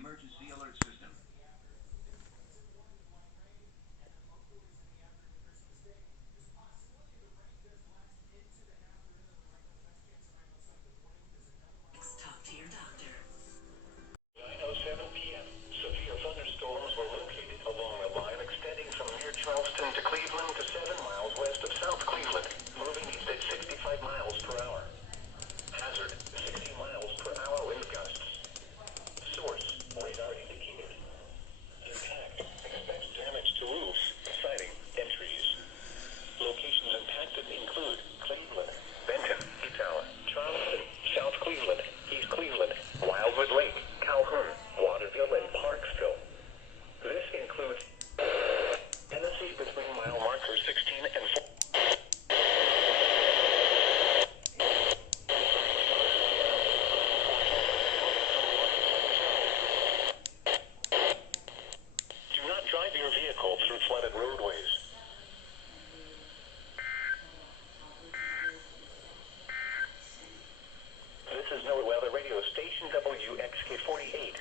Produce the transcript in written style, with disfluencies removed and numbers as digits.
emergency alert system. Talk to your doctor. 9:07 p.m. Severe thunderstorms were located along a line extending from near Charleston to Cleveland to 7 miles west of South Cleveland, moving east at 65 miles per hour. Hazard, 60 miles per hour wind gusts. Source, radar indicated. Impact, expect damage to roofs, siding, and trees. Locations impacted include Cleveland, Benton, Tower, Charleston, South Cleveland, East Cleveland, Wildwood Lake, Calhoun, Waterville, and Parksville. This includes Tennessee between mile markers 16 and 4. Do not drive your vehicle through flooded roadways. This is NOAA Weather Radio Station WXK48.